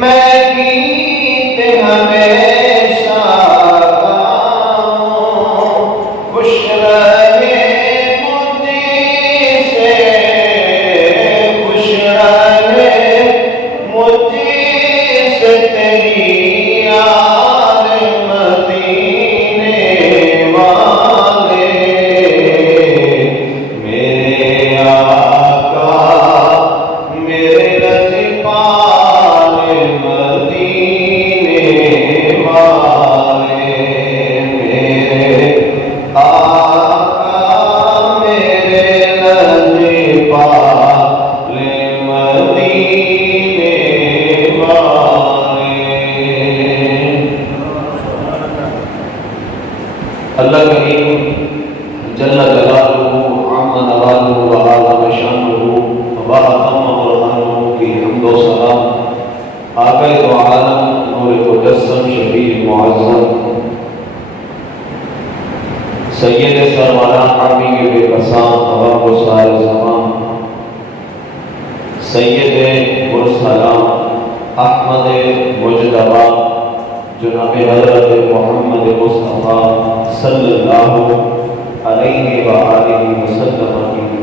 میں گیت ہمیشہ گاؤں، خوش رہے مجھے سے، خوش رہے مجھے سے تیری یار مدینے والے، میرے آقا میرے لجپال مدینے والے، میرے آقا میرے لجپال مدینے والے۔ اللہ کریم جل جلالہ عم نوالہ وعظم شانہ واتم برہانہ کی حمد و سلام آقا دو عالم نور مجسم شفیع معظم سید سروران عربی کے بے قسام حباب و سائر زمان سید مرسلام احمد مجتبی جناب حضرت محمد مصطفیٰ صلی اللہ علیہ وآلہ وسلم کی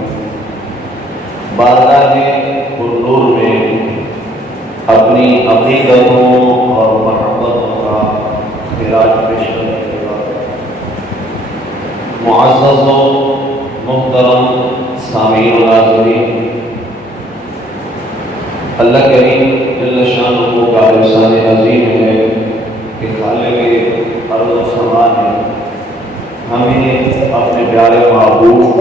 بارگاہ حضور میں اپنی عقیدتوں اور محبتوں کا خراج پیش کرنے کے بعد معزز و محترم سامعین و ناظرین، اللہ کریم جل شانہ کا احسان عظیم ہے کہ خالق ارض و سما نے ہمیں اپنے پیارے محبوب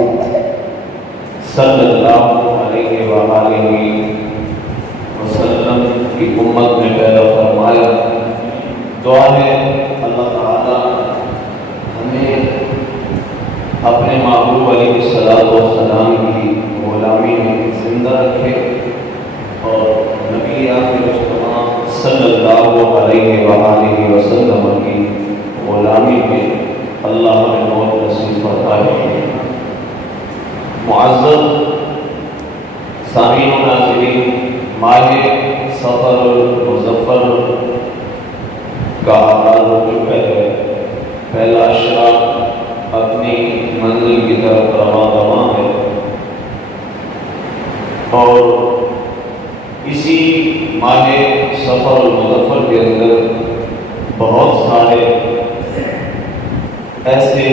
صلی اللہ علیہ وآلہ وسلم کی امت میں پیدا فرمایا۔ دعا ہے اللہ تعالی ہمیں اپنے محبوب علیہ السلام کی غلامی میں زندہ رکھے اور نبی آخر مصطفیٰ صلی اللہ علیہ وآلہ وسلم کی غلامی میں اللہ ہمیں موت نصیب فرمائے۔ معزز سامعین و ناظرین، ماہ سفر المظفر کا آغاز ہو چکا ہے۔ پہلا عشرہ اپنی منزل کی طرف رواں ہے اور اسی ماہ سفر المظفر کے اندر بہت سارے ایسے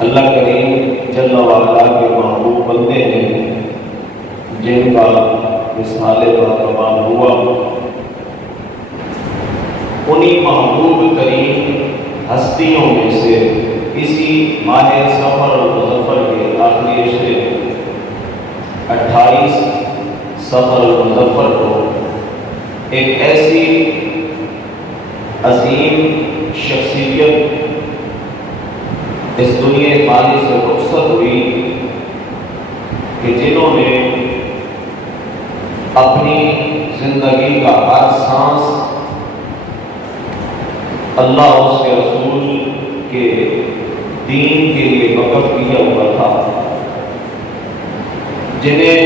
اللہ کریم جل وعلا کے محبوب بندے ہیں جن کا وصال پاک ہوا۔ انہی محبوب کریم ہستیوں میں سے اسی ماہ سفر المظفر کے آخری عشرے 28 سفر المظفر کو ایک ایسی عظیم شخصیت اس دنیا فانی سے رخصت ہوئی کہ جنہوں نے اپنی زندگی کا ہر سانس اللہ اور اس کے رسول کے دین کے لیے وقف کیا ہوا تھا، جنہیں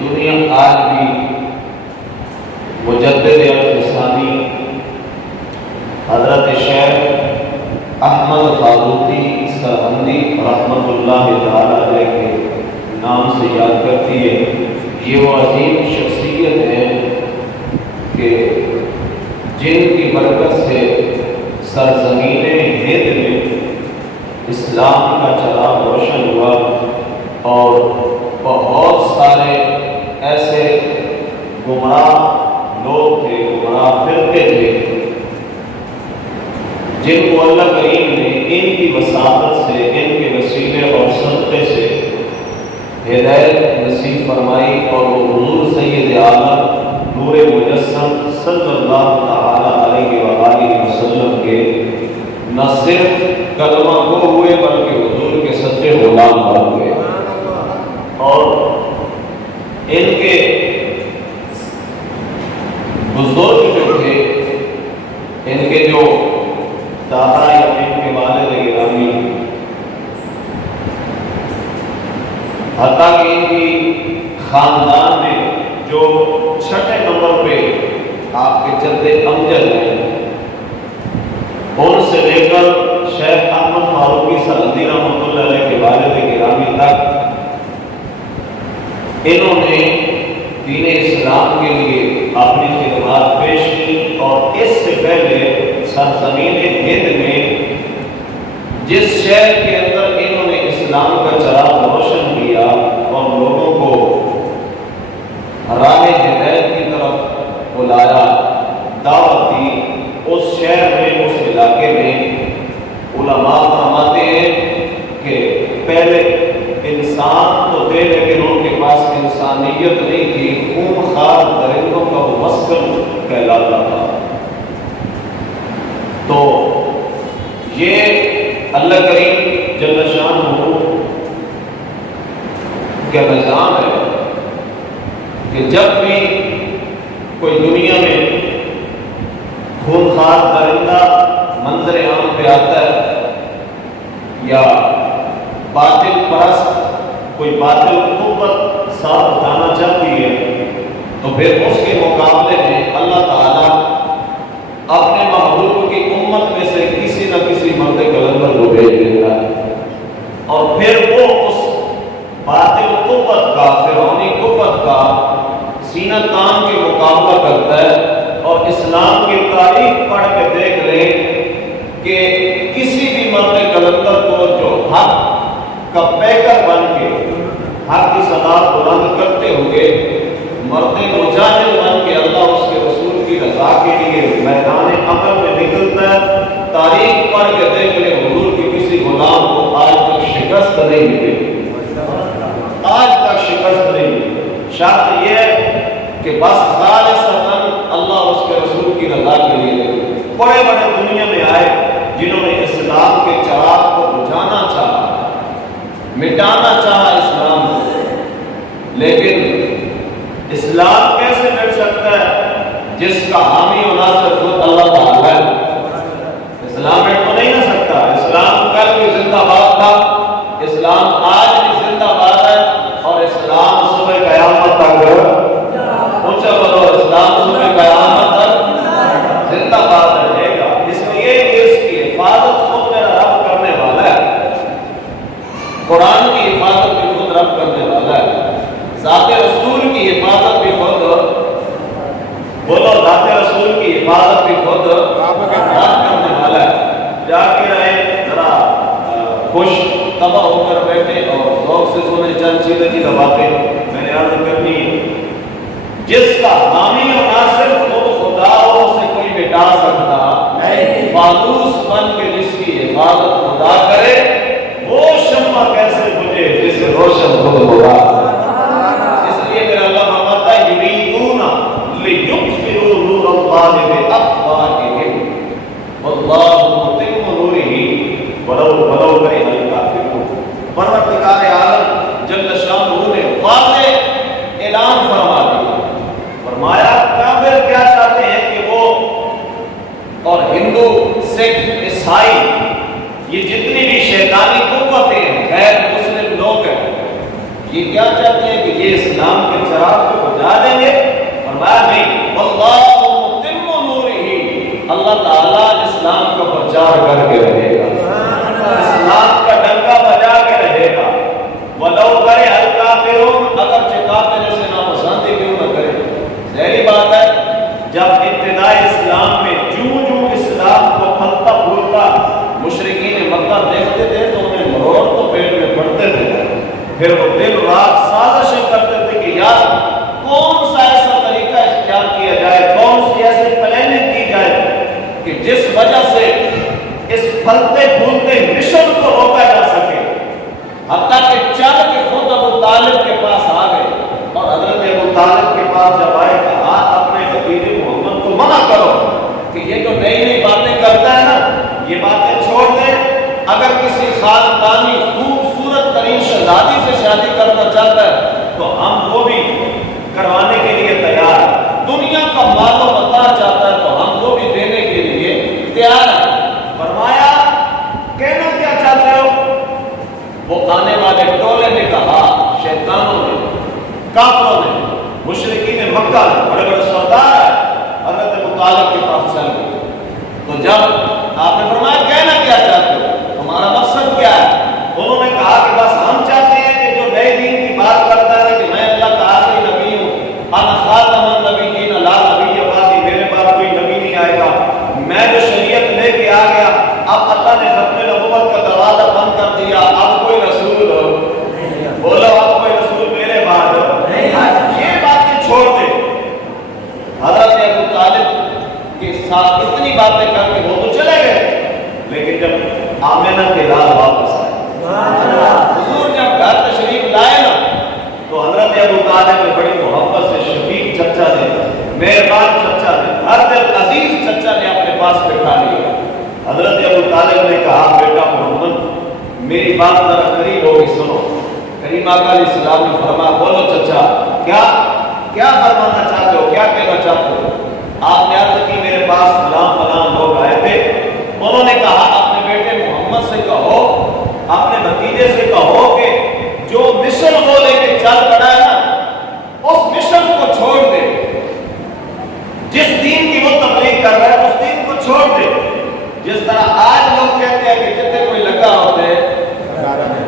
دنیا آج بھی مجدد الفسانی حضرت شیخ احمد فاروقی سرہندی رحمۃ اللہ تعالی علیہ کے نام سے یاد کرتی ہے۔ یہ وہ عظیم شخصیت ہے کہ جن کی برکت سے سرزمین ہند میں اسلام کا چراغ روشن ہوا اور بہت سارے ایسے گمراہ لوگ تھے، گمراہ فرقے تھے، جن کو اللہ کریم نے ان کی وساطت سے، ان کے وسیلے اور صدقے سے ہدایت نصیب فرمائی اور وہ حضور سید عالم نور مجسم صلی اللہ تعالی علیہ وآلہ وسلم کے نہ صرف کلمہ گو ہوئے بلکہ حضور کے سچے غلام بن ہوئے۔ اور ان کے بزرگ جو تھے، ان کے جو دادا یا ان کے والد گرامی، حتیٰ کہ ان کی خاندان میں جو چھٹے نمبر پہ آپ کے جد امجد ہیں، ان سے لے کر شیخ احمد فاروقی سرحدی رحمۃ اللہ علیہ کے والد گرامی تک انہوں نے دین اسلام کے لیے اپنی خدمات پیش کی، اور اس سے پہلے سرزمین ہند میں جس شہر کے اندر انہوں نے اسلام کا چراغ روشن کیا اور لوگوں کو راہ ہدایت کی طرف بلایا، دعوت دی، اس شہر میں، اس علاقے میں علماء فرماتے ہیں کہ پہلے انسان تو تھے لیکن ان کے پاس انسانیت نہیں تھی، خون خوار درندوں کا وہ مسکن کہلاتا تھا۔ تو یہ اللہ کریم جل شانہ کا نظام ہے کہ جب بھی کوئی دنیا میں خونخوار درندہ منظر عام پہ آتا ہے یا باطل پرست کوئی باطل قوت ساتھ اٹھانا چاہتی ہے، تو پھر اس کے مقابلے میں اللہ تعالیٰ اپنے محبوب کی امت میں سے کسی نہ کسی مرد کلندر کو بھیج دیتا ہے، اور پھر وہ اس باطل قوت کا، فرعونی قوت کا سینہ تان کے مقابلہ کرتا ہے۔ اور اسلام کی تاریخ پڑھ کے دیکھ لیں کہ کسی بھی مرد کلندر کو جو حق کا پیکر بن کے حق کی صدا بلند کرتے ہوئے مرد مجاہد بن کے اللہ اس کے رسول کی رضا کے لیے میدان عمل میں نکلتا ہے، تاریخ پڑھ کے دیکھ لیں حضور کی کسی غلام کو آج تک شکست نہیں ملی، آج تک شکست نہیں ملی۔ شرط یہ ہے کہ بس خالصتاً اللہ اس کے رسول کی رضا کے لیے۔ بڑے بڑے دنیا میں آئے جنہوں نے اسلام کے چراغ کو بجھانا چاہا، مٹانا چاہا اسلام کو، لیکن اسلام کیسے مٹ سکتا ہے جس کا حامی و ناصر خود اللہ تعالیٰ ہے؟ اسلام مٹ تو نہیں نہ سکتا۔ اسلام کل بھی زندہ باد تھا، اسلام آج بھی زندہ باد ہے، اور اسلام صبح قیامت تک اونچا بولو، اسلام صبح قیامت تک زندہ باد رہے گا۔ اس لیے اس کی حفاظت خود میرا رب کرنے والا ہے، قرآن کی حفاظت بھی خود رب کرنے والا ہے، ذات رسول کی حفاظت بھی خود، بولو ذات رسول کی حفاظت بھی خود رب کرنے والا ہے۔ جا کے رہے ذرا خوش تباہ ہو کر بیٹھے اور ذوق سے سنے چند چیزیں کی باتیں میں نے عرض کرنی ہے۔ جس کا حامی و ناصر خود خدا ہو اسے کوئی مٹا سکتا نہیں، فانوس بن کے جس کی حفاظت خدا کرے وہ شمع کیسے بجھے جسے روشن خود ہوگا۔ اس لیے میرا اللہ فرماتا ہے یریدون لیطفئوا نور اللہ بافواہہم واللہ متم نورہ ولو کرہ الکافرون۔ پروردگار عالم جل شانہ نے واضح اعلان فرما دیا، فرمایا کافر کیا چاہتے ہیں کہ وہ اور ہندو، سکھ، عیسائی، یہ جتنی بھی شیطانی قوتیں ہیں، غیر مسلم لوگ ہیں، یہ کیا چاہتے ہیں کہ یہ اسلام کے چراغ کو بجھا دیں گے؟ فرمایا نہیں، واللہ متم نورہ، اللہ تعالیٰ اسلام کا پرچار کر کے رہے گا، اسلام کا ڈنکا بجا کے رہے گا۔ ولو کرے الکافرون، اگرچہ کافر اسے ناپسندی کیوں نہ کرے۔ ظاہری بات ہے جب ابتدائی اسلام میں جو اسلام کو پھلتا پھولتا مشرکین مکہ دیکھتے تھے تو انہیں مروڑ تو پیٹ میں پڑتے تھے، پھر وہ دن رات سازشیں کرتے تھے کہ یار کون سا ایسا طریقہ اختیار کیا جائے، کون سی ایسی پلاننگ کی جائے کہ جس وجہ سے اس پھلتے پھولتے مشن کو روکا جا سکے۔ حتیٰ کہ چل کے خود ابو طالب کے پاس آ گئے، اور حضرت ابو طالب کے پاس جب آئے کہا اپنے بھتیجے محمد کو منع کرو کہ یہ جو نئی نئی باتیں کرتا ہے نا، یہ باتیں چھوڑ دیں، اگر کسی خاندانی خوبصورت ترین شہزادی سے شادی کرنا چاہتا ہے تو ہم وہ بھی کروانے کے لیے تیار ہیں، دنیا کا مال و متاع چاہتا ہے تو ہم وہ بھی دینے کے لیے تیار ہیں۔ فرمایا کہنا کیا چاہتے ہو؟ وہ آنے والے ٹولے نے کہا، شیطانوں نے، کافروں نے، مشرکین مکہ ہے، بڑے بڑے سردار ہیں، حضرت ابو طالب کے پاس چل گئے۔ تو جب آپ نے فرمایا کہنا کیا چاہتے ہو، ہمارا مقصد کیا ہے؟ انہوں نے کہا کہ بس ہم چاہتے ہیں کہ جو نئے دین کی بات کرتا ہے کہ میں اللہ کا آخری نبی ہوں، انا خاتم النبیین لا نبی بعدی، میرے بعد کوئی نبی نہیں آئے گا، میں جو شریعت لے کے آ گیا، اب اللہ نے ختم نبوت کا دروازہ بند کر دیا، اب کوئی رسول بولو، اب کوئی رسول میرے بعد یہ باتیں چھوڑ دے۔ حضرت ابو طالب کے ساتھ اتنی باتیں کر کے وہ تو چلے گئے، لیکن جب آمنہ کے لال واپس آئے، حضور جب گھر تشریف لائے نا، تو حضرت ابو طالب نے بڑی محبت سے شفیق چچا نے، مہربان چچا نے، ہر دل عزیز چچا نے اپنے پاس بٹھا لیا۔ حضرت ابو طالب نے کہا بیٹا محمد میری بات ذرا قریب ہوگی سنو۔ کریم آقا علیہ السلام نے فرمایا بولو چچا کیا فرمانا چاہتے ہو، کیا کہنا چاہتے ہو؟ آپ نے عرض کی میرے پاس فلاں لوگ آئے تھے، انہوں نے کہا اپنے بیٹے محمد سے کہو، اپنے بھتیجے سے کہو کہ جو مشن وہ لے کے چل پڑا ہے نا، اس مشن کو چھوڑ دے، جس دین کی وہ تبلیغ کر رہا ہے اس دین کو چھوڑ دے۔ جس طرح آج لوگ کہتے ہیں کہ جتنے کوئی لگا ہوتے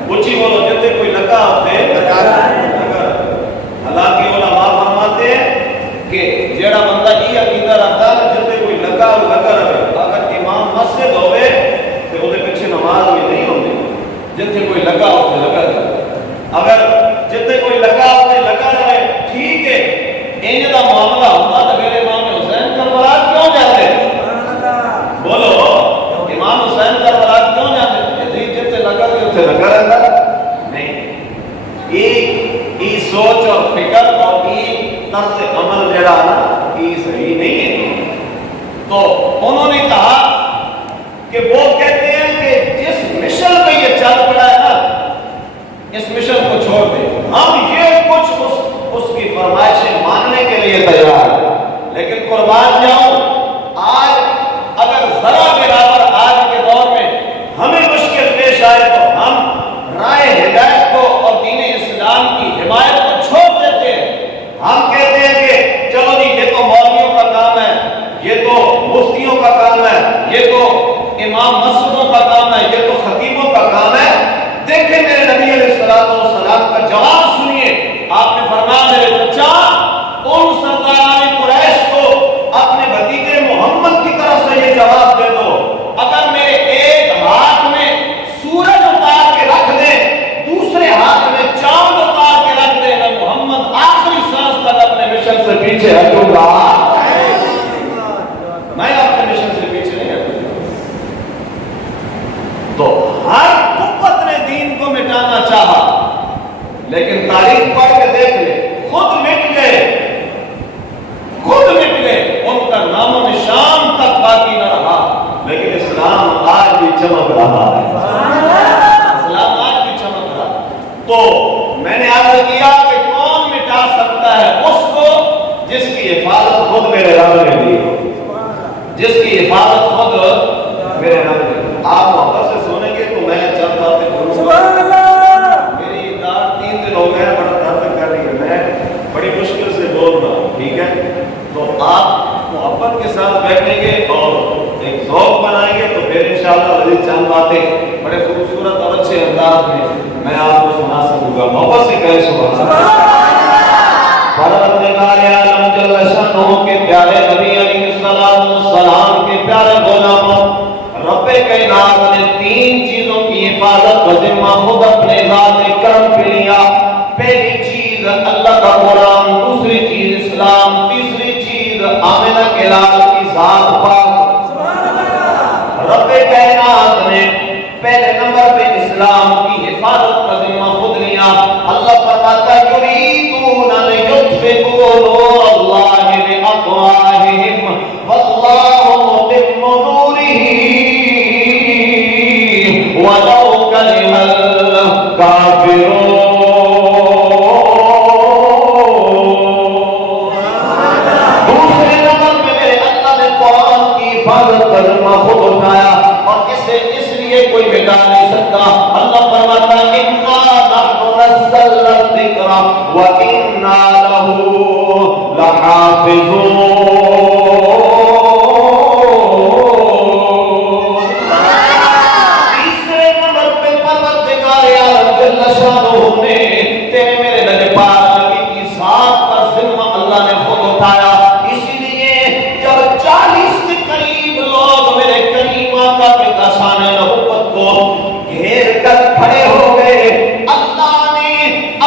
اونچی بولو، جتنے کوئی لگا ہوتے حالانکہ علماء فرماتے ہیں کہ جیڑا بندہ یہ عقیدہ رکھتا ہے جتنے کوئی لگا رہے، اگر امام مسجد ہوئے تو وہ پیچھے نماز بھی نہیں ہوتی، جتنے کوئی لگا رہے، اگر جتنے کوئی لگا رہے ٹھیک ہے، انج دا معاملہ ہوتا تو میرے امام حسین کربلا کیوں جاتے؟ بولو امام حسین کربلا کیوں جاتے؟ جتنے لگا رہتا نہیں، یہ سوچ اور فکر اور یہ طرز عمل جڑا نا یہ صحیح نہیں ہے۔ تو انہوں نے کہا کہ وہ کہتے ہیں کہ جس مشن پہ یہ چل پڑا ہے نا اس مشن کو چھوڑ دیں، ہم یہ کچھ اس کی فرمائشیں ماننے کے لیے تیار ہیں، لیکن قربان جاؤں آج اگر ذرا برابر آج کے دور میں ہمیں مشکل پیش آئے تو ہم رائے ہدایت کو اور دین اسلام کی حمایت کو چھوڑ دیتے ہیں۔ ہم کہتے ہیں کہ چلو جی یہ تو مولویوں کا کام ہے، یہ تو مفتیوں کا کام ہے، یہ تو امام مسجدوں کا کام ہے، یہ تو خطیبوں کا کام ہے۔ دیکھیں میرے نبی علیہ السلام کا جواب سنیے، آپ نے فرمایا میرے بچہ ان سرداران قریش کو اپنے بھتیجے محمد کی طرف سے یہ جواب دے دو، اگر میرے ایک ہاتھ میں سورج اتار کے رکھ دے، دوسرے ہاتھ میں چاند اتار کے رکھ دے، میں محمد آخری سانس تک اپنے مشن سے پیچھے ہٹوں گا، میں اپنے مشن سے پیچھے نہیں ہٹوں گا۔ تو ہر قوت نے دین کو مٹانا چاہا، لیکن تاریخ پڑھ کے دیکھ لے خود مٹ گئے، ان کا نام و نشان تک باقی نہ رہا، لیکن اسلام آج بھی چمک رہا ہے، اسلام آج بھی چمک رہا ہے۔ تو میں نے عرض کیا کہ کون مٹا سکتا ہے اس کو جس کی حفاظت خود میرے رب نے دی، جس کی حفاظت خود میرے رب نے دی۔ آپ محبت سے سنیں گے تو میں چند باتیں کروں گا، میری دار 3 دن ہو گئے بڑا درد کر رہی ہے، میں بڑی مشکل سے بول رہا ہوں، ٹھیک ہے؟ تو آپ محبت کے ساتھ بیٹھیں گے اور ایک ذوق بنائیں گے تو پھر انشاءاللہ عزیز چند باتیں بڑے خوبصورت اور اچھے انداز میں آپ کو سنا سکوں گا۔ محبت سے کہے سبحان اللہ۔ پروردگار عالم جل شانہ کے پیارے نبی علیہ السلام کے پیارے غلاموں، رب کائنات نے 3 چیزوں کی حفاظت کا ذمہ خود اپنے ذات کرم پہ لیا۔ پہلی چیز اللہ کا قرآن، دوسری چیز اسلام، تیسری چیز آمنہ کے لال کی ذات پاک۔ رب کائنات نے پہلے نمبر پہ اسلام کی حفاظت کا ذمہ خود لیا۔ اللہ فرماتا ہے یریدون لیطفئوا نور اللہ بافواہہم واللہ متم نورہ ولو کرہ الکافرون۔ دوسرے نمبر پہ میرے اللہ نے قرآن کی حفاظت کا ذمہ خود اٹھایا اور اسے اس لیے کوئی مٹا نہیں سکتا۔ اللہ فرماتا ہے انا نحن نزلنا الذکر وانا لہ لحافظون۔ تیسرے نمبر پہ پروردگار عالم جل شانہ نے تیرے میرے نبی پاک نبی کی ذات کا ذمہ اللہ نے خود اٹھایا. اسی لیے جب 40 کے قریب لوگ میرے کریم آقا کے دشان نبوت کو گھیر کر کھڑے ہو گئے, اللہ نے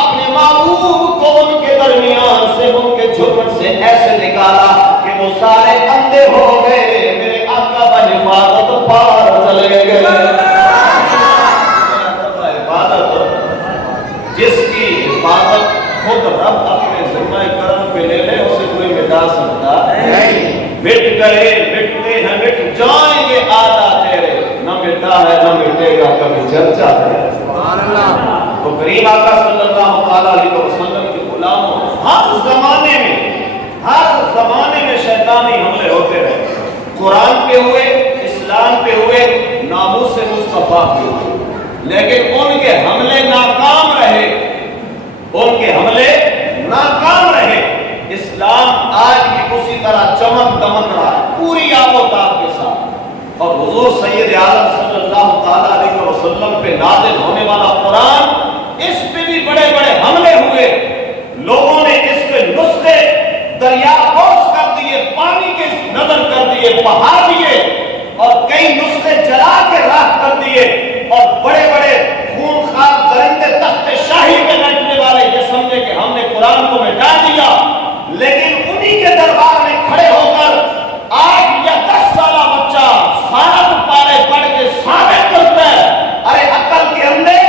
اپنے محبوب کو ان کے درمیان سے, ان کے جھکن سے ایسے نکالا کہ وہ سارے اندھے ہو گئے. میرے آقا بحفاظت پار چلے گئے. جس کی حفاظت خود رب اپنے ذمہ کرم پہ لے لے اسے کوئی مٹا سکتا نہیں. مٹ گئے, مٹتے ہیں, مٹ جائیں گے آدھا تیرے, نہ مٹا ہے نہ مٹے گا کبھی چرچا ہے. تو کریم آقا صلی اللہ علیہ وسلم کے غلاموں, ہر زمانے میں شیطانی حملے ہوتے رہے. قرآن پہ ہوئے, اسلام پہ ہوئے, ناموس مصطفیٰ پہ ہوئے, لیکن ان کے حملے ناکام رہے. اسلام آج بھی اسی طرح چمک دمک رہا ہے, پوری آب و تاب کے ساتھ. اور حضور سید عالم صلی اللہ علیہ وسلم پہ نازل ہونے والا قرآن, اس پہ بھی بڑے بڑے حملے ہوئے. لوگوں نے اس کے نسخے دریا بوس کر دیے, پانی کے نظر کر دیے, بہا دیے, اور کئی نسخے جلا کے راکھ کر دیے. اور بڑے بڑے خونخوار درندے تخت شاہی میں بیٹھنے والے یہ سمجھے کہ ہم نے قرآن کو مٹا دیا. لیکن انہی کے دربار میں کھڑے ہو کر 8 یا 10 سالہ بچہ 7 پارے پڑھ کے ثابت کرتا ہے, ارے عقل کے اندھے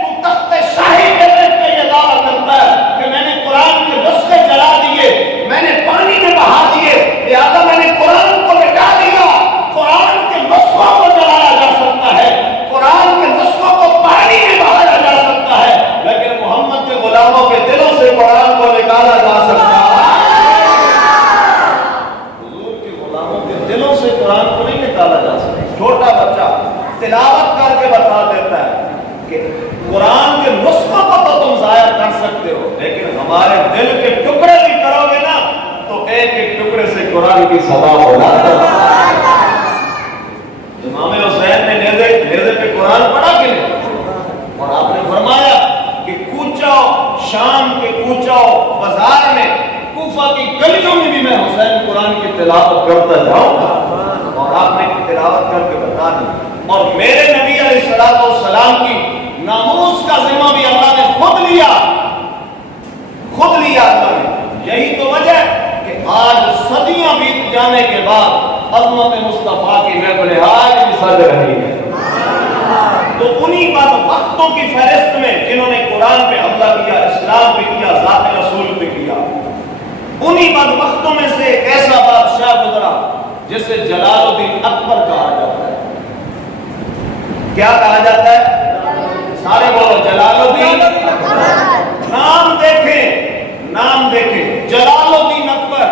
تو تخت شاہی میں بیٹھ کے یہ دعویٰ کرتا ہے کہ میں نے قرآن کے نسخے جلا دیے, میں نے پانی میں بہا دیے, لہذا میں نے قرآن کو مٹا دیا. قرآن کے نسخوں کو جلایا جا سکتا ہے, قرآن کے نسخوں کو پانی میں بہایا جا سکتا ہے, لیکن محمد کے غلاموں کے دلوں سے قرآن کو نکالا جا سکتا ہے. حضور کے غلاموں کے دلوں سے قرآن کو نہیں نکالا جا سکتا. چھوٹا بچہ تلاوت کر کے بتا دیتا ہے کہ قرآن کے نسخوں کو تو تم ضائع کر سکتے ہو, لیکن ہمارے دل کے ٹکڑے بھی کرو گے نا تو ایک ایک ٹکڑے سے قرآن کی صدا ہوگا. امام حسین نے نیزے پہ قرآن پڑھا کہ نہیں؟ اور آپ نے فرمایا کہ کوچاؤ, شام کے کوچاؤ بازار میں, کوفہ کی گلیوں میں بھی میں حسین قرآن کی تلاوت کرتا جاؤں گا. اور آپ نے تلاوت کر کے بتا دی. اور میرے نبی علیہ السلام کی ناموس کا ذمہ بھی اللہ نے خود لیا اللہ نے. یہی تو وجہ ہے کہ آج صدیاں بیت جانے کے بعد عظمت مصطفیٰ کی محفل آج بھی سج رہی ہے. تو انہی بد وقتوں کی فہرست میں جنہوں نے قرآن پہ حملہ کیا, اسلام پہ کیا, ذات رسول پہ کیا, انہی بد وقتوں میں سے ایک ایسا بادشاہ گزرا جسے جلال الدین اکبر کہا جاتا ہے. کیا کہا جاتا ہے؟ سارے بولو جلال الدین. نام دیکھیں جلال الدین اکبر,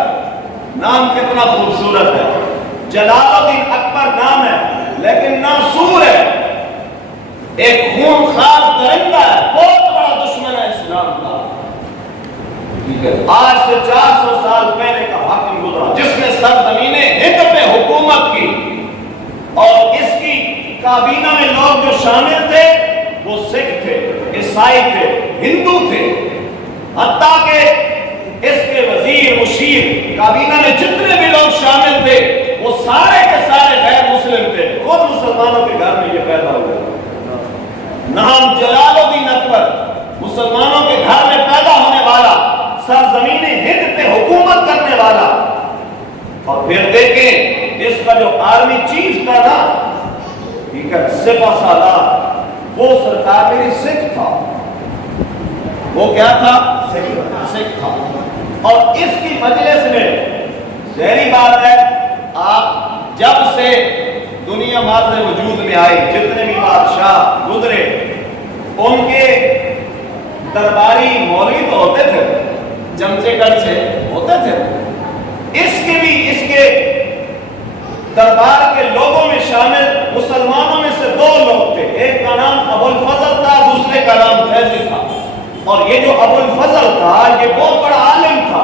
نام کتنا خوبصورت ہے. جلال الدین اکبر نام ہے لیکن ناسور ہے, ایک خونخوار درندہ ہے, بہت بڑا دشمن ہے اسلام کا. آج سے 400 سال پہلے کا حاکم گزرا جس نے سرزمین ہند پہ حکومت کی, اور اس کی کابینہ میں لوگ جو شامل تھے وہ سکھ تھے, عیسائی تھے, ہندو تھے, حتیٰ کہ اس کے وزیر مشیر کابینہ میں جتنے بھی لوگ شامل تھے وہ سارے کے سارے غیر مسلم تھے. خود مسلمانوں کے گھر میں یہ پیدا ہوا. نام جلال الدین اکبر, مسلمانوں کے گھر میں پیدا ہونے والا, سرزمین ہند پہ حکومت کرنے والا. اور پھر دیکھیں اس کا جو آرمی چیف تھا نا, ٹھیک ہے, سپہ سالار, وہ سرکار میری سکھ تھا. وہ کیا تھا؟ سکھ تھا. اور اس کی مجلس میں ظاہری بات ہے, آپ جب سے دنیا مادر وجود میں آئی, جتنے بھی بادشاہ گزرے ان کے درباری مولوی تو ہوتے تھے, چمچے کڑچے ہوتے تھے. اس کے دربار کے لوگوں میں شامل مسلمانوں میں سے 2 لوگ تھے. ایک کا نام ابو الفضل تھا, دوسرے کا نام فیضی تھا. اور یہ جو ابو الفضل تھا یہ بہت بڑا عالم تھا.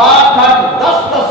8-8 10-10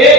1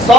100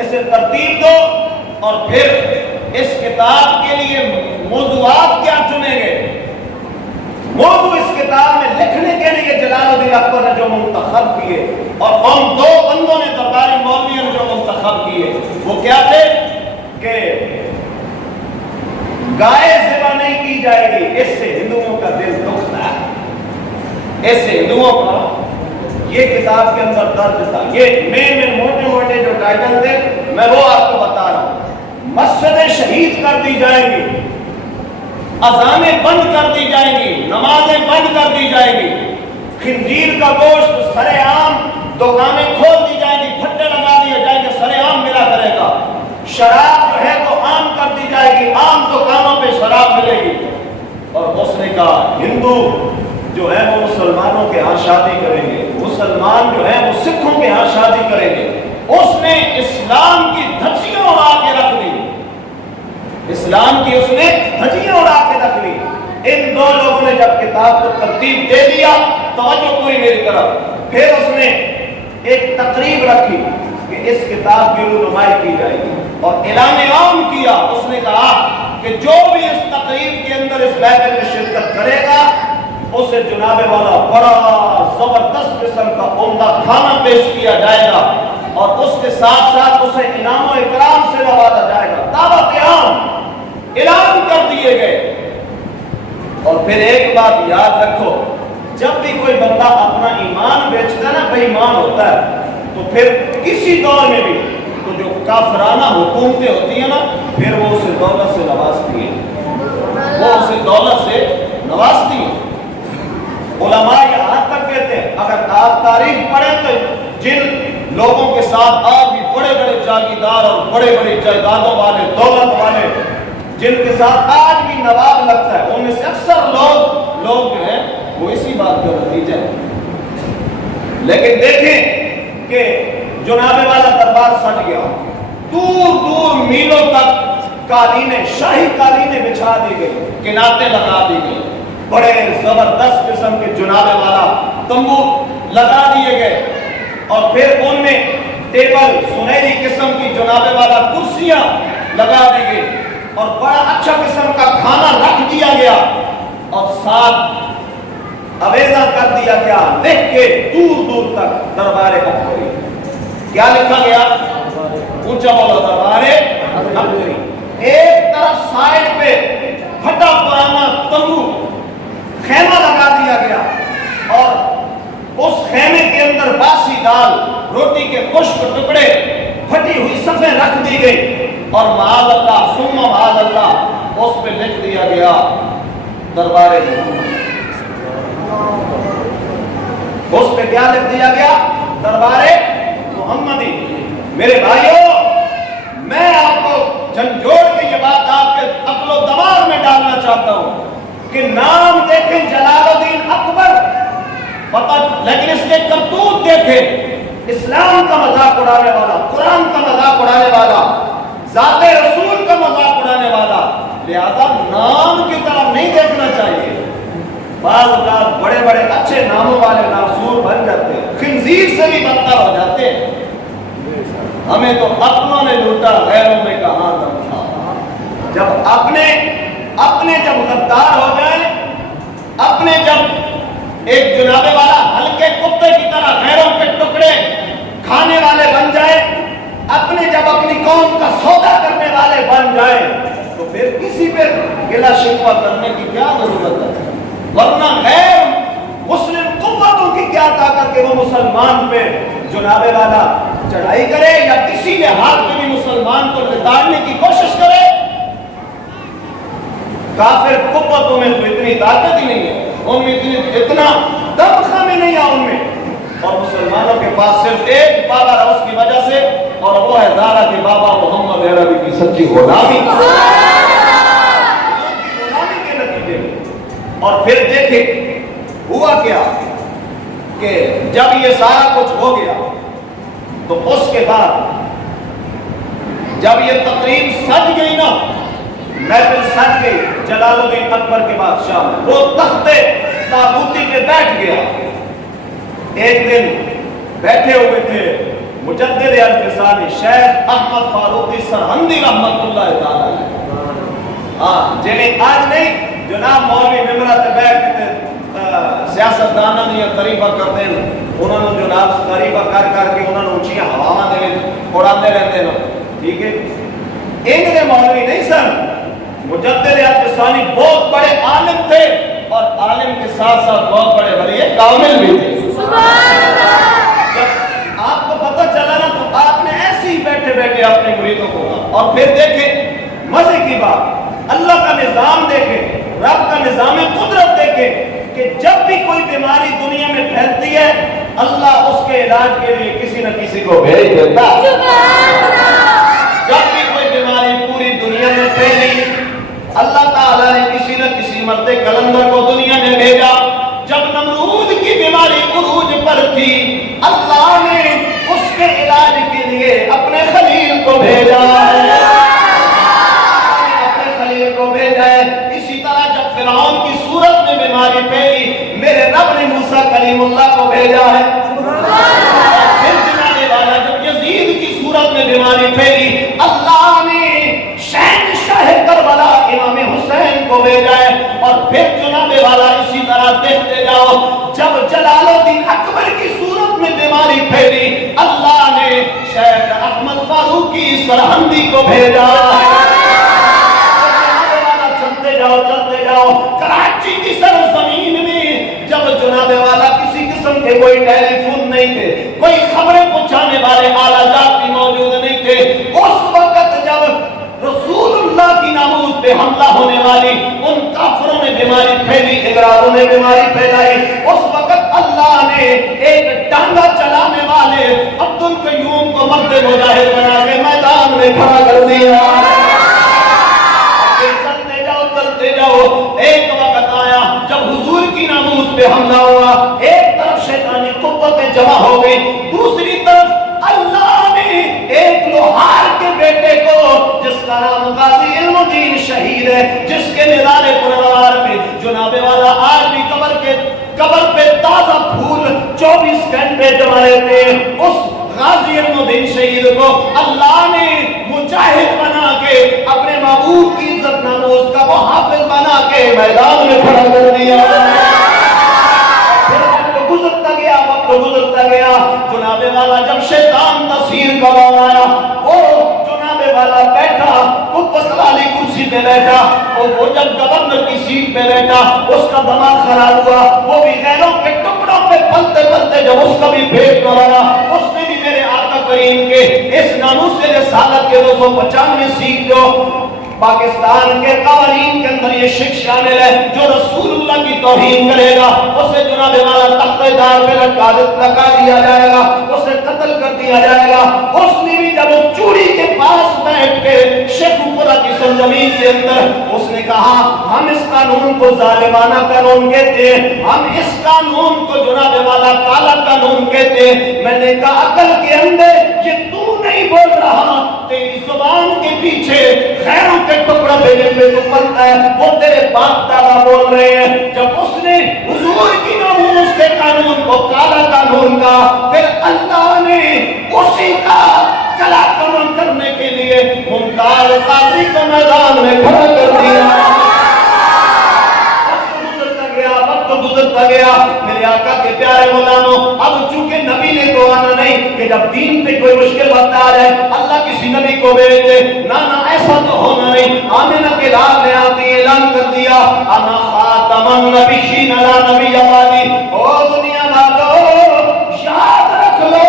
اسے ترتیب دو، اور پھر اس کتاب کے لیے موضوعات کیا چنیں گے، موضوع اس کتاب میں لکھنے کے لیے جلال الدین اکبر نے جو منتخب کیے، اور ان دو بندوں نے دربار مولوی نے جو منتخب کیے وہ کیا تھے کہ گائے ذبح نہیں کی جائے گی، اس سے ہندوؤں کا دل دکھتا ہے، اس سے ہندوؤں کا، یہ کتاب کے اندر درج تھا۔ یہ میں موٹے موٹے جو ٹائٹل تھے میں وہ آپ کو بتا رہا ہوں۔ مسجدیں شہید کر دی جائیں گی، اذانیں بند کر دی جائیں گی، نمازیں بند کر دی جائیں گی، خنزیر کا گوشت سرے عام دکانیں کھول دی جائیں گی، پھٹے لگا دیے جائیں گے، سرے عام ملا کرے گا، شراب جو ہے تو عام کر دی جائے گی، عام دکانوں پہ شراب ملے گی۔ اور اس نے کہا ہندو جو ہے وہ مسلمانوں کے ہاں شادی کریں گے، مسلمان جو ہے وہ سکھوں کے ہاں شادی کریں گے۔ اس نے اسلام کی دھجیاں اڑا کے رکھ دی، اسلام کی اس نے دھجیاں اڑا کے رکھ لی۔ ان دو لوگوں نے جب کتاب کو ترتیب دے دیا، توجہ پوری میری طرف، پھر اس نے ایک تقریب رکھی کہ اس کتاب کی رونمائی کی جائے گی، اور اعلان عام کیا۔ اس نے کہا کہ جو بھی اس تقریب کے اندر اس محفل میں شرکت کرے گا اسے جناب والا بڑا زبردست قسم کا عمدہ کھانا پیش کیا جائے گا، اور اس کے ساتھ ساتھ اسے انعام و اکرام سے نوازا جائے گا۔ دعوت عام اعلان کر دیے گئے۔ اور پھر ایک بات یاد رکھو، جب بھی کوئی بندہ اپنا ایمان بیچتا ہے نا، بے ایمان ہوتا ہے، تو پھر کسی دور میں بھی تو جو کافرانہ حکومتیں ہوتی ہیں نا، پھر وہ اسے دولت سے نوازتی ہیں، وہ اسے دولت سے نوازتی ہیں۔ علماء یہاں تک کہتے ہیں، اگر آپ تاریخ پڑھیں تو جن لوگوں کے ساتھ آج بھی بڑے بڑے جاگیردار اور بڑے بڑے جائیدادوں والے، دولت والے، جن کے ساتھ آج بھی نواب لگتا ہے، ان میں سے اکثر لوگ جو ہیں وہ اسی بات کا نتیجہ ہے۔ لیکن دیکھیں کہ جناب والا دربار سج گیا، دور دور میلوں تک قالینیں، شاہی قالینیں بچھا دی گئی، کناتیں لگا دی گئی، بڑے زبردست قسم کے جناب والا تمبو لگا دیے گئے، اور پھر ان میں ٹیبل سنہری قسم کی جناب والا کرسیاں لگا دی گئی، اور بڑا اچھا قسم کا کھانا رکھ دیا گیا، اور ساتھ اویزہ کر دیا گیا لکھ کے دور دور تک دربار اکبری۔ کیا لکھا گیا؟ اونچا بولو، دربار اکبری۔ ایک طرف سائڈ پہ پھٹا پرانا تمبو خیمہ لگا دیا گیا، اور اس خیمے کے اندر باسی دال، روٹی کے خشک ٹکڑے، پھٹی ہوئی صفیں رکھ دی گئی، اور معاذ اللہ ثم معاذ اللہ اس پہ لکھ دیا گیا دربار محمد۔ اس پہ کیا لکھ دیا گیا؟ دربار محمدی۔ میرے بھائیوں، میں آپ کو جھنجھوڑ کے یہ بات آپ کے عقل و دماغ میں ڈالنا چاہتا ہوں کہ نام دیکھیں جلال الدین اکبر، لیکن اس کے کرتوت دیکھیں، اسلام کا مذاق اڑانے والا، قرآن کا مذاق اڑانے والا، ذات رسول کا مذاق اڑانے والا، لہذا نام کی طرف نہیں دیکھنا چاہیے۔ بعض اوقات بڑے بڑے اچھے ناموں والے نامسور بن جاتے ہیں، خنزیر سے بھی بدتر ہو جاتے ہیں۔ ہمیں تو اپنوں نے لوٹا، غیروں میں کہاں دم تھا۔ جب اپنے جب غدار ہو جائیں، اپنے جب ایک جناب والا ہلکے کتے کی طرح غیروں کے ٹکڑے کھانے والے بن جائیں، اپنے جب اپنی قوم کا سودا کرنے والے بن جائیں، تو پھر کسی پہ گلا شکوہ کرنے کی کیا ضرورت ہے؟ ورنہ غیر مسلم قوتوں کی کیا طاقت کہ وہ مسلمان پہ جناب والا چڑھائی کرے، یا کسی لحاظ میں بھی مسلمان کو لتاڑنے کی کوشش کرے؟ کافر قوتوں میں تو اتنی طاقت ہی نہیں ہے، ان میں اتنا دمخہ میں نہیں ہے ان میں، اور مسلمانوں کے پاس صرف ایک پاور ہے اس کی وجہ سے، اور وہ ہے زارا کے بابا محمد عربی کی سچی غلامی، غلامی کے نتیجے میں۔ اور پھر دیکھیں ہوا کیا کہ جب یہ سارا کچھ ہو گیا تو اس کے بعد جب یہ تقریب سج گئی نا، محفل سج گئی، جلال الدین اکبر کے بادشاہ میں وہ تخت تابوتی پہ بیٹھ گیا۔ ایک دن بیٹھے ہوئے تھے مجدد الفسانی شیخ احمد فاروقی سرہندی رحمت اللہ تعالی علیہ جنہیں آج نہیں جناب مولوی ممبرہ تے بیٹھ کے سیاست دانا دیا قریبہ کرتے ہیں انہوں نے جناب قریبہ کر کے انہوں نے اونچیاں ہواواں دے اڑاتے رہتے ہیں ٹھیک ہے ان نے مولوی نہیں سن مجدد الفسانی بہت بڑے عالم تھے اور عالم کے ساتھ ساتھ بہت بڑے ولی کامل بھی تھے سبحان اللہ جب آپ کو پتہ چلا نا تو آپ نے ایسے ہی بیٹھے بیٹھے اپنے مریدوں کو اور پھر دیکھیں مزے کی بات اللہ کا نظام دیکھیں رب کا نظام قدرت دیکھیں کہ جب بھی کوئی بیماری دنیا میں پھیلتی ہے اللہ اس کے علاج کے لیے کسی نہ کسی کو بھیج دیتا جب بھی کوئی بیماری پوری دنیا میں پھیلی اللہ تعالیٰ نے کسی نہ کسی مرد کلندر کو دنیا میں بھیجا جب نمرود کی بیماری عروج پر تھی اللہ نے اس کے علاج کے لیے اپنے خلیل کو بھیجا ہے اپنے خلیل کو بھیجا ہے اسی طرح جب فرعون کی صورت میں بیماری پھیلی میرے رب نے موسیٰ کلیم اللہ کو بھیجا ہے پھر جنانے والا جب یزید کی صورت میں بیماری پھیلی اللہ نے شہنشاہ کربلا امام حسین کو بھیجا ہے اور پھر جناب والا اسی طرح دیکھتے جاؤ جب جلال الدین اکبر کی صورت میں بیماری پھیلی اللہ نے شیخ احمد فاروقی سرہندی کو بھیجا ہے چلتے جاؤ کراچی کی سرزمین میں جب جناب والا کسی قسم کے کوئی ٹیلی فون نہیں تھے کوئی خبریں پہنچانے والے آلہ جات بھی موجود نہیں تھے اس وقت جب رسول اللہ کی ناموز پہ حملہ ہونے والی ان کافروں نے بیماری پھیلی اگراروں نے بیماری پھیلائی اس وقت اللہ نے ایک ڈانگا چلانے والے عبد القیوم کو مرد مجاہد بنا کے میدان میں کھڑا کر دیا چلتے جاؤ ایک وقت آیا جب حضور کی ناموز پہ حملہ ہوا ایک طرف شیطانی قوتیں جمع ہو گئی دوسری طرف اللہ نے ایک لوہار کے بیٹے کو جس کا نام قاضی علم الدین شہید ہے جس کے نظارے پروار میں جناب والا آج بھی قبر پہ تازہ پھول 24 گھنٹے جمع رہتے ہیں اس غازی علم الدین شہید کو اللہ نے مجاہد بنا کے اپنے محبوب کی عزت ناموز کا وہ حافظ بنا کے میدان میں کھڑا کر دیا وقت گزرتا گیا جناب والا جب شیطان تصویر کا وقت آیا وہ جناب والا بیٹھا قبت والی کرسی پہ بیٹھا وہ جب گورنر کی سیٹ پہ بیٹھا اس کا دماغ خراب ہوا وہ بھی غیروں کے ٹکڑوں پہ پلتے جب اس کا بھی پیٹ نہ بنا اس نے بھی میرے آقا کریم کے اس ناموس سے رسالت کے 295 سیکھ جو پاکستان کے قوانین کے اندر یہ شک شامل ہے جو رسول اللہ کی توہین کرے گا اسے جناب والا تخت دار پہ لٹکا دیا جائے گا اسے قتل کر دیا جائے گا اس نے بھی جب اس چوڑی کے پاس بیٹھ کے شیخ پورا کی سرزمین کے اندر اس نے کہا ہم اس قانون کو ظالمانہ قانون کہتے ہیں ہم اس قانون کو جناب والا کالا قانون کہتے ہیں میں نے کہا عقل کے اندر یہ تو نہیں بول رہا تیری زبان کے پیچھے خیروں کے ٹکڑا پہ جن پہ تو پڑتا ہے وہ تیرے باپ دادا بول رہے ہیں جب اس نے حضور کی ناموس کے قانون کو کالا قانون کا پھر اللہ نے اسی کا کلا کمن کرنے کے لیے ممتاز قادری کو میدان میں کھڑا کر دیا وقت گزرتا گیا میرے آقا کے پیارے غلاموں اب چونکہ نبی نے تو آنا نہیں کہ جب دین پہ کوئی مشکل وقت آ جائے اللہ کسی نبی کو بھیج دے نہ ایسا تو ہونا نہیں آمنہ کے لال نے آتی اعلان کر دیا انا خاتم النبیین لا نبی بعدی او دنیا والو یاد رکھ لو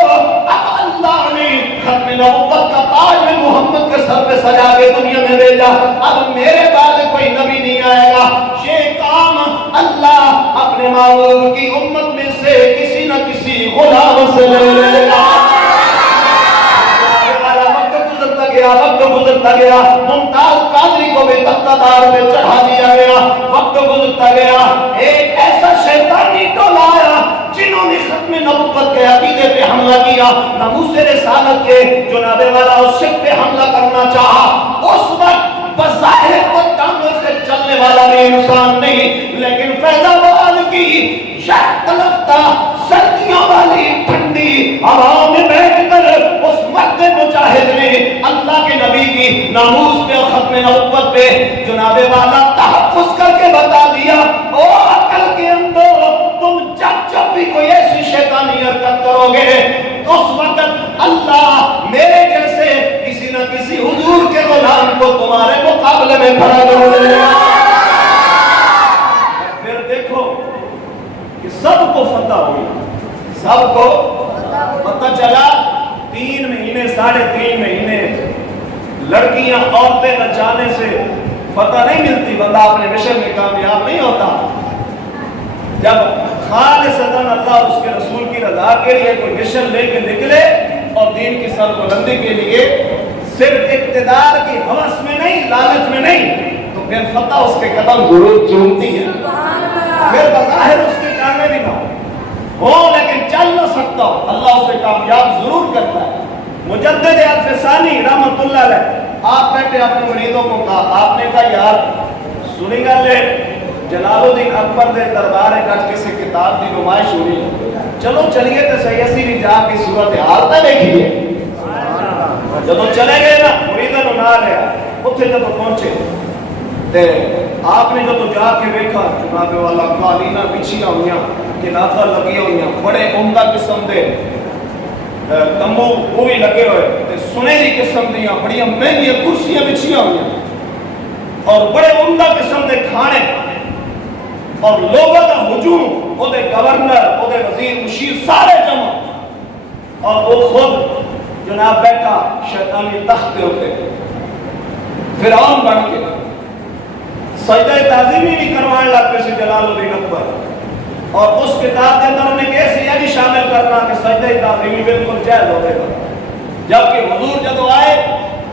اب اللہ نے ختم نبوت کا تاج محمد کے سر پہ سجا کے دنیا میں بھیجا اب میرے بعد کوئی نبی نہیں آئے گا یہ کام اللہ اپنے محبوب کی امت میں سے کسی نہ کسی غلام سے لے لے گا وقت گزرتا گیا ممتاز قادری کو بھی تختہ دار پہ چڑھا دیا گیا وقت گزرتا گیا ایک ایسا شیطانی ٹولہ آیا جنہوں نے ختم نبوت کے عقیدے پہ حملہ کیا ناموس رسالت کے جناب والا اس شک پہ حملہ کرنا چاہا اس وقت بظاہر وہ ٹانگوں سے چلنے والا بھی انسان نہیں لیکن فیض آباد کی یہ تلفتہ سردیوں والی ٹھنڈی ہوا میں بیٹھ کر ناموس پہ اور ختم نبوت پہ جناب والا تحفظ کر کے بتا دیا او عقل کے اندر تم جب بھی کوئی ایسی شیطانی حرکت کرو گے تو اس وقت اللہ میرے جیسے کسی نہ کسی حضور کے غلام کو تمہارے مقابلے میں کھڑا کر دے گا۔ پھر دیکھو کہ سب کو فتح ہوئی، سب کو پتہ چلا 3 مہینے 3.5 مہینے لڑکیاں عورتیں نچانے سے فتح نہیں ملتی، بندہ اپنے مشن میں کامیاب نہیں ہوتا۔ جب خالصتاً اللہ اور اس کے رسول کی رضا کے لیے کوئی مشن لے کے نکلے اور دین کی سربلندی کے لیے صرف اقتدار کی ہوس میں نہیں، لالچ میں نہیں، تو پھر فتح اس کے قدم ضرور چومتی ہے۔ پھر بظاہر اس کے کانے بھی نہ ہو لیکن چل نہ سکتا ہو، اللہ اسے کامیاب ضرور کرتا ہے۔ مجدد الفسانی رحمت اللہ علیہ آپ بیٹھے اپنے مریدوں کو کہا، آپ نے کہا یار سنی گا لے جلال الدین اکبر دے دربار کچھ کسی کتاب دی نمائش ہوئی، چلو چلیے تو صحیح اسی بھی جا کی صورت حال تے دیکھیے۔ جب چلے گئے نا مریدوں نے نہ لیا، اتنے جب پہنچے تے آپ نے جب جا کے دیکھا جناب والا قالینہ بچھیاں ہوئیاں کناتا لگی ہوئیاں، بڑے عمدہ قسم دے تمبو وہ بھی لگے ہوئے تے سنہری قسم دیاں بڑی مہنگی کرسیاں بچھیاں ہوئیاں اور بڑے عمدہ قسم دے کھانے اور لوگوں کا ہجوم، وہ دے گورنر، وہ دے وزیر مشیر سارے جمع اور وہ خود جناب بیٹھا شیطانی تخت پہ ہوتے فرعون بن کے سجدہ تعظیمی بھی کروانے لگ پہ سے جلال الدین اکبر، اور اس کتاب کے اندر انہوں نے کیسے یہ بھی شامل کرنا کہ سجدہ تعظیمی بالکل جائز ہو گئے گا۔ جبکہ حضور جدو آئے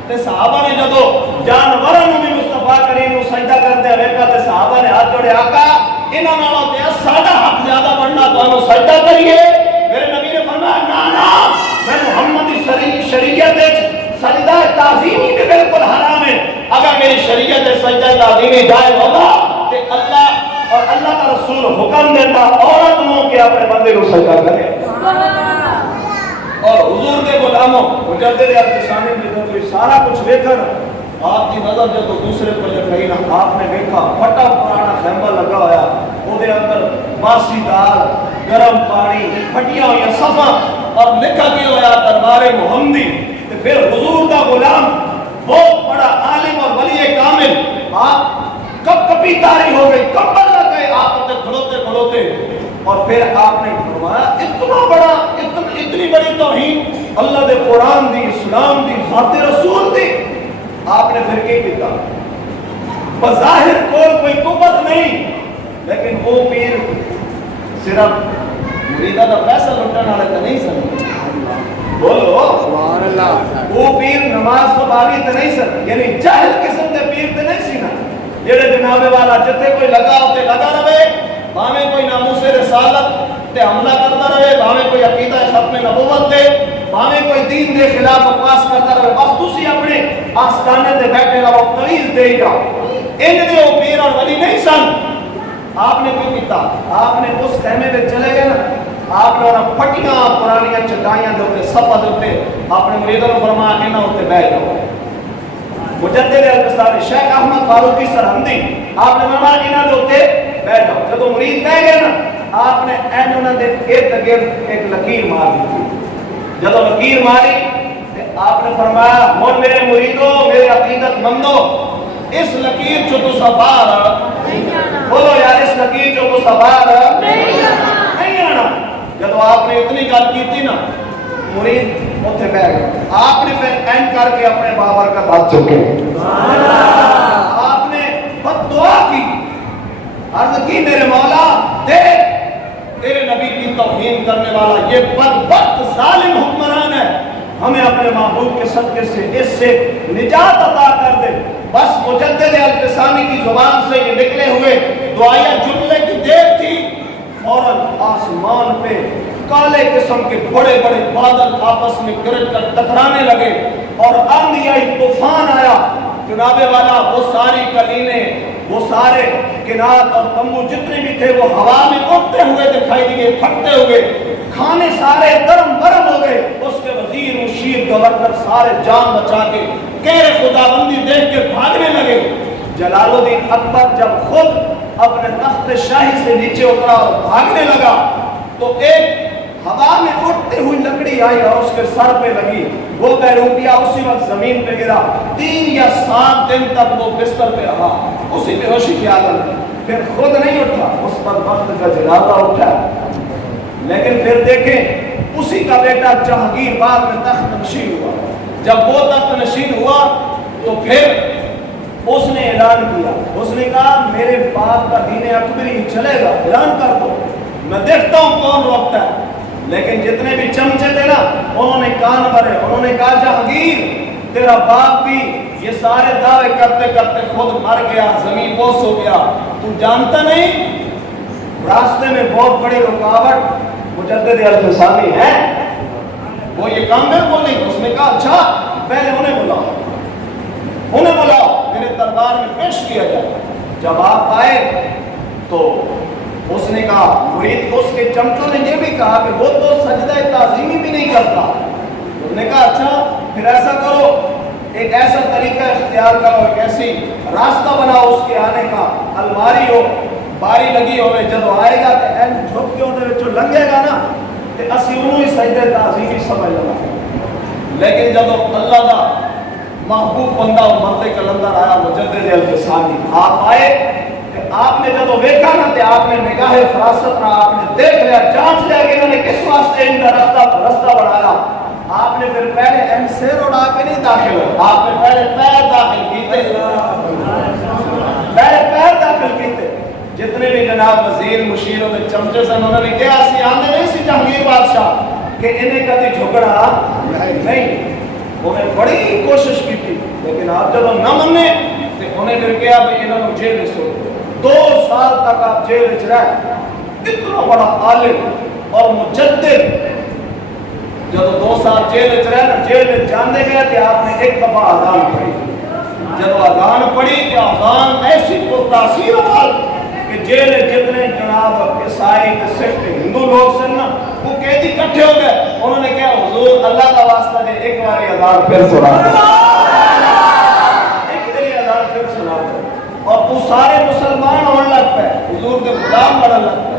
تے صحابہ نے جدو جانوروں بھی مصطفیٰ کریم کو سجدہ کرتے ہوئے تے صحابہ نے ہاتھ جوڑے آقا انہاں نالوں تے ساڈا حق زیادہ بننا تو سجدہ کریے۔ میرے نبی نے فرمایا نا نا میں محمد کی شریعت سجدہ تعظیمی بھی بالکل حرام ہے، اگر میری شریعت سجدہ تعظیمی جائز ہوگا کہ اللہ اور اللہ کا رسول حکم دیتا عورت ہوں کہ اپنے بندے کو سجدہ کرے۔ اور حضور کے غلاموں مجدد الفسانی نے کوئی سارا کچھ دیکھا نا، آپ کی نظر جب دوسرے پر جب رہی نا، آپ نے دیکھا پھٹا پرانا خیمہ لگا ہوا، وہ دے اندر باسی دال گرم پانی پھٹیاں ہوئی صفا اور لکھا گیا ہوا دربار محمدی۔ پھر حضور کا غلام بہت بڑا عالم اور ولی کامل آپ کب کبھی تاری ہو گئی، کمبل لگ گئے آپ کھڑوتے کھڑوتے، اور پھر آپ نے فرمایا اتنا بڑا اتنی بڑی توہین اللہ دے قرآن دی، اسلام دی، ذات رسول دی، آپ نے پھر کیا کیتا؟ بظاہر کوئی قوت نہیں، لیکن وہ پیر صرف مریدہ کا پیسہ لٹانے والے تو نہیں سن، بولو سبحان اللہ، وہ پیر نماز کو باغی تو نہیں سن، یعنی جاہل قسم دے پیر تو نہیں سی نا جڑے جناب والا جتے کوئی لگا ہوتے لگا رہے، بھاویں کوئی ناموس رسالت تے حملہ کرتا رہے، بھاویں کوئی عقیدہ ختم نبوت دے، بھاویں کوئی دین دے خلاف بکواس کرتا رہے، بس تسی اپنے آستانے تے بیٹھے رہو تویز دے جاؤ، ان دے وہ پیر اور ولی نہیں سن۔ آپ نے کیوں کیتا؟ آپ نے اس خیمے میں چلے گئے نا، آپ نے انہاں پھٹیاں پرانیاں چٹائیاں دے اوپر صفا دے اوپر اپنے مریدوں نے فرمایا انہاں اوپر بیٹھ جاؤ۔ مجدد الفسانی شیخ احمد فاروقی سرہندی آپ نے فرمایا انہاں دے اوپر بیٹھ جاؤ۔ جب مرید بیٹھ گئے نا، آپ نے انہاں دے ارد گرد ایک لکیر مار دی۔ جب لکیر ماری آپ نے فرمایا ہن میرے مریدوں، میرے عقیدت مندو، اس لکیر چو تو سفار بولو یار، اس لکیر چو تو سفار نہیں آنا۔ جب آپ نے اتنی گل کی تھی نا، مرید اتنے بیٹھ گئے، آپ نے پھر این کر کے اپنے بابر کا ہاتھ چکے، آپ نے بد دعا کی، عرض کی میرے مولا دیکھ تیرے نبی کی توہین کرنے والا یہ بدبخت ظالم حکمران ہے، ہمیں اپنے محبوب کے صدقے سے اس سے نجات عطا کر دے۔ بس مجدد الفسانی کی زبان سے یہ نکلے ہوئے دعائیہ جملے کی دیر تھی، فوراً آسمان پہ کالے قسم کے بڑے بڑے بادل آپس میں گرج کر ٹکرانے لگے اور آندھی آئی، طوفان آیا۔ جناب والا وہ ساری کلینے، وہ سارے کنات اور تمبو جتنے بھی تھے وہ ہوا میں اڑتے ہوئے دکھائی دیے، پھٹتے ہوئے، کھانے سارے گرم گرم ہو گئے۔ اس کے وزیر، مشیر، گورنر سارے جان بچا کے کہر خداوندی دیکھ کے بھاگنے لگے۔ جلال الدین اکبر جب خود اپنے تخت شاہی سے نیچے اترا اور بھاگنے لگا تو ایک ہوا میں اٹھتی ہوئی لکڑی آئی اور اس کے سر پہ لگی، وہ بیروپیہ اسی وقت زمین پہ گرا۔ 3 یا 7 دن تک وہ بستر پہ رہا، اسی بے ہوشی کی حالت میں، پھر خود نہیں اٹھا، اس پر وقت کا جنازہ اٹھا۔ لیکن پھر دیکھیں اسی کا بیٹا جہانگیر بعد میں تخت نشین ہوا۔ جب وہ تخت نشین ہوا تو پھر اس نے اعلان کیا، اس نے کہا میرے باپ کا دین اکبری چلے گا، اعلان کر دو، میں دیکھتا ہوں کون روکتا ہے۔ لیکن جتنے بھی چمچے تھے نا انہوں نے کان بھرے، انہوں نے کہا جہانگیر تیرا باپ بھی یہ سارے دعوے کرتے کرتے خود مر گیا، زمین بوس ہو گیا، تو جانتا نہیں راستے میں بہت بڑی رکاوٹ مجدد الفسانی ہے، وہ یہ کام بالکل نہیں۔ اس نے کہا اچھا پہلے انہیں بلاؤ میرے دربار میں پیش کیا جائے۔ جب آپ آئے تو اس نے کہا مرید کو، اس کے چمچوں نے یہ بھی کہا کہ وہ تو سجدہ تعظیمی بھی نہیں کرتا۔ اس نے کہا اچھا پھر ایسا کرو، ایک ایسا طریقہ اختیار کرو، ایک ایسی راستہ بناؤ اس کے آنے کا، الماری ہو، باری لگی ہوئے، جب آئے گا تو این جھک کے انہیں جو لنگے گا نا تو اسی انہوں ہی سجدہ تعظیمی سمجھ لگا۔ لیکن جب اللہ کا محبوب بندہ اور مرد کلندر آیا مجدد الفسانی، آپ آئے کہ آپ نے جب ویکھا نا تو آپ نے نگاہ فراست نہ آپ نے دیکھ لیا، جانچ لیا کہ انہوں نے کس واسطے ان کا رستہ بڑھایا۔ آپ نے پھر پہلے این سیر اڑا کے نہیں داخل ہوئے، آپ نے پہلے پیر داخل کیتے، پہلے پیر داخل کیتے۔ جتنے بھی جناب وزیر مشیر اور چمچے سے انہوں نے کہا اسی آنے نہیں سی جہانگیر بادشاہ کہ انہیں کبھی جھگڑا نہیں، انہیں بڑی کوشش کی تھی، لیکن آپ جب نہ منے تو انہیں پھر کیا کہ انہوں نے جیل میں سو 2 سال تک آپ جیل میں رہے۔ اتنا بڑا عالم اور مجدد جب 2 سال جیل میں رہے نا، جیل میں جانے گئے کہ آپ نے ایک دفعہ اذان پڑھی، جب اذان پڑھی کہ اذان ایسی کو تاثیر آئی کہ جیل جتنے جناب عیسائی سکھ ہندو لوگ سے نا وہ قیدی اکٹھے ہو گئے، انہوں نے کہا حضور اللہ کا واسطہ دے ایک بار اذان پھر سنا دو، ایک بار اذان پھر سنا دو، اور وہ سارے مسلمان ہونے لگ پے، حضور کے غلام بننے لگ پے۔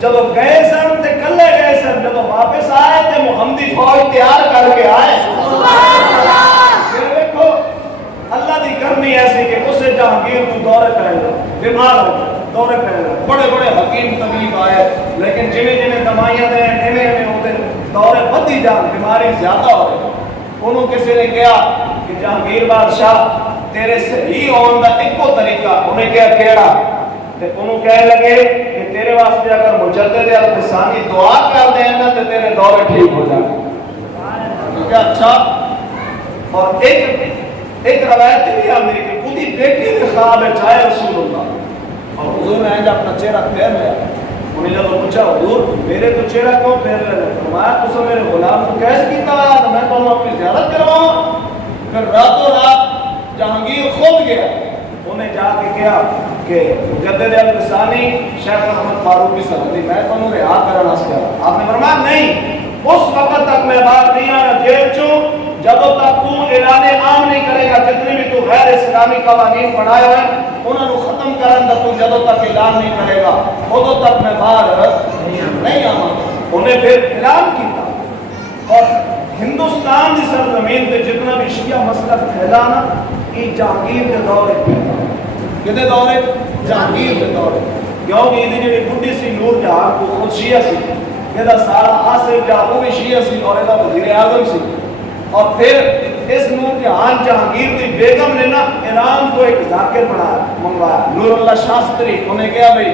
جب گئے سن تے کلے گئے سن، جب واپس آئے تے محمدی فوج تیار کر کے آئے۔ پھر دیکھو اللہ دی کرنی ایسی کہ اسے جہانگیر کو دورے کرے گا، بیمار ہو دورے کرے گا، بڑے بڑے حکیم طبیب آئے، لیکن جنہیں دوائیاں دیں ایویں ہوتے دورے بدھی جان، بیماری زیادہ ہو رہی۔ انہوں کسی نے کہا کہ جہانگیر بادشاہ تیرے صحیح ہونے کا ایکو طریقہ، انہیں کہا کیڑا؟ تے انہوں کہنے لگے کہ تیرے واسطے اگر مجدد الفسانی دعا کر دیں نا تو تیرے دورے ٹھیک ہو جائیں۔ کیا اچھا؟ اور ایک روایت بھی ہے میری کہ خودی بیٹی نے خواب ہے چاہے رسول اللہ، اور حضور نے آئندہ اپنا چہرہ پھیر لیا۔ انہیں جب پوچھا حضور میرے تو چہرہ کیوں پھیر لیا؟ فرمایا تو میرے غلام کو قید کیتا ہے تو میں تو اپنی زیارت کرواؤں۔ پھر راتوں رات جہانگیر خود گیا، انہیں جا کے کیا کہ مجدد الفسانی شیخ احمد فاروقی سرحدی میں تو انہوں رہا کرنا سکیا۔ آپ نے فرمایا نہیں، اس وقت تک میں باہر نہیں آیا جیل چوں جب تک تو اعلان عام نہیں کرے گا، جتنے بھی تو غیر اسلامی قوانین بنائے ہوئے انہوں نے ختم کرن دا تو جب تک اعلان نہیں کرے گا ادو تک میں باہر نہیں آواں۔ انہیں پھر اعلان کیتا، اور ہندوستان کی سرزمین پہ جتنا بھی شیعہ مسلک پھیلانا یہ جہانگیر کے دورے پھیلا، کدے دورے؟ جہانگیر کے دورے، کیونکہ یہ جڑی بڈھی سی نور جہاں کو خود شیعہ سی، یہ سارا آصف جہاں وہ بھی شیعہ سی اور یہ وزیر اعظم سی، اور پھر اس نور جہاں جہانگیر کی بیگم نے نا ایران کو ایک ذاکر بنایا منگوایا، نور اللہ شاستری۔ انہیں کہا بھئی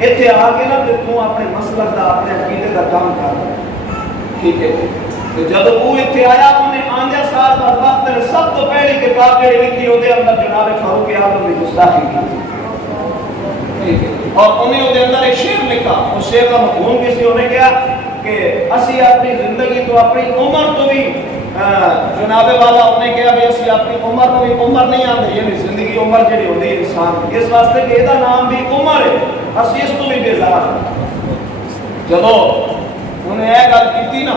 اتنے آ کے نا تو اپنے مسلک کا اپنے عقیدے کا کام کر، ٹھیک ہے؟ تو جب وہ اتنے آیا انہیں آنجا سال بعد وقت نے سب تو پہلی کتاب جو لکھی ہوتے اندر جناب فاروق اعظم نے گستاخی کی، اور انہیں وہ اندر ایک شعر لکھا، اس شعر کا مفہوم کسی انہیں کیا کہ اسی اپنی زندگی تو اپنی عمر تو بھی جناب والا انہیں کہا بھی اسی اپنی عمر تو بھی عمر نہیں آتے، یعنی زندگی عمر جڑی ہوتی ہے انسان اس واسطے کہ یہ نام بھی عمر ہے، اسی اس تو بھی بیزار۔ جب انہیں یہ گل کی نا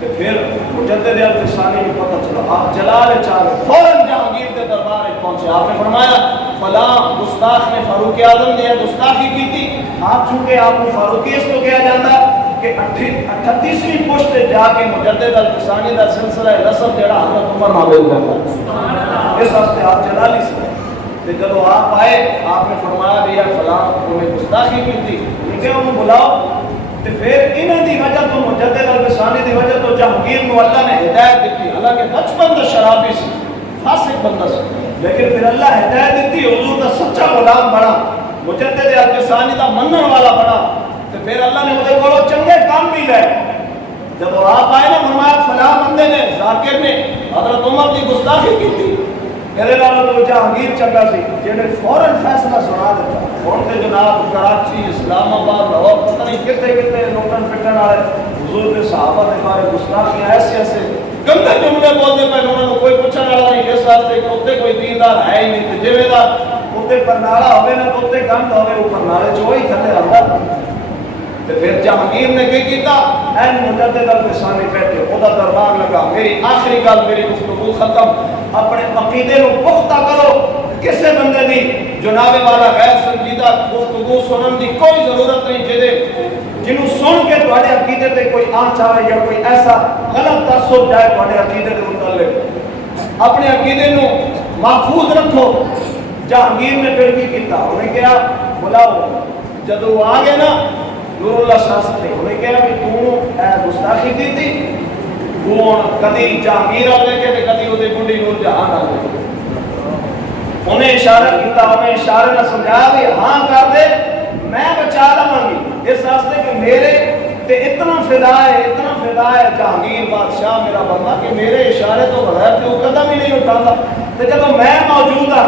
تو پھر مجدد الفسانی کو پتہ چلا، آپ جلال چاہے فوراً جہانگیر کے دربار میں پہنچے. آپ نے فرمایا فلاں گستاخ نے فاروق اعظم نے گستاخی کی تھی. آپ چونکہ آپ کو فاروقی اس کو کہا جاتا کہ 38ویں پشت جا کے مجدد الفسانی کا سلسلہ نسب جڑا حضرت عمر معلوم کرتا. اس واسطے آپ جلالی سے کہ جب آپ آئے آپ نے فرمایا بھیا فلاں انہیں گستاخی کی تھی، کہ انہوں بلاؤ. تو پھر انہیں دی وجہ تو مجدد الفسانی دی وجہ تو جہانگیر کو اللہ نے ہدایت دیتی. حالانکہ بچپن تو شرابی سی، فاسق بندہ سی، لیکن پھر اللہ ہدایت دیتی، حضور کا سچا غلام بنا، مجدد الفسانی کا منن والا بنا. تو پھر اللہ نے مجھے بولو چنگے کام بھی لے. جب آپ آئے نا فرمایا فلاں بندے نے ذاکر نے حضرت عمر کی گستاخی کی تھی، میرے نال تو جہانگیر چنگا سی جنہیں فوراً فیصلہ سنا دیتا. ہوں تو جناب کراچی، اسلام آباد، لاہور، پتہ نہیں کتنے کتنے لوٹن پٹن والے حضور کے صحابہ کے بارے گستاخیاں ایسے ایسے گندے جملے بولتے پہ انہوں نے کوئی پوچھنے والا نہیں. اس واسطے کہ اتنے کوئی دیندار ہے ہی نہیں. جی کا اتنے پرنالا ہوئے نا تو اتنے گند ہوئے وہ پرنالے چ وہی تھلے آتا. تو پھر جہانگیر نے کی کیتا این مجدد الفسانی بیٹھے وہ دربار لگا. میری آخری گل، میری گفتگو ختم. اپنے عقیدے کو پختہ کرو. کسے بندے دی جناب والا غیر سنجیدہ گفتگو سنن دی کوئی ضرورت نہیں جنہوں سن کے تھوڑے عقیدے تے کوئی آنچ آئے یا کوئی ایسا غلط تاثر جائے تھوڑے عقیدے کے متعلق. اپنے عقیدے کو محفوظ رکھو. جہانگیر نے پھر کی کیتا، انہیں کہا بلاؤ. جب وہ آ گئے نا نور اللہ شاستری، انہیں کہا کہ تو گستاخی کی تھی. وہ کدی جہانگیر آ لے کے کدی وہ گنڈی نور جہان آ لے. انہیں اشارہ کیتا، انہیں اشارے نہ سمجھایا بھی ہاں کر دے میں بچا لوں گی. اس واسطے کہ میرے تے اتنا فدا ہے جہانگیر بادشاہ میرا بندہ کہ میرے اشارے تو بغیر تو قدم ہی نہیں اٹھاتا. تو جب میں موجود ہوں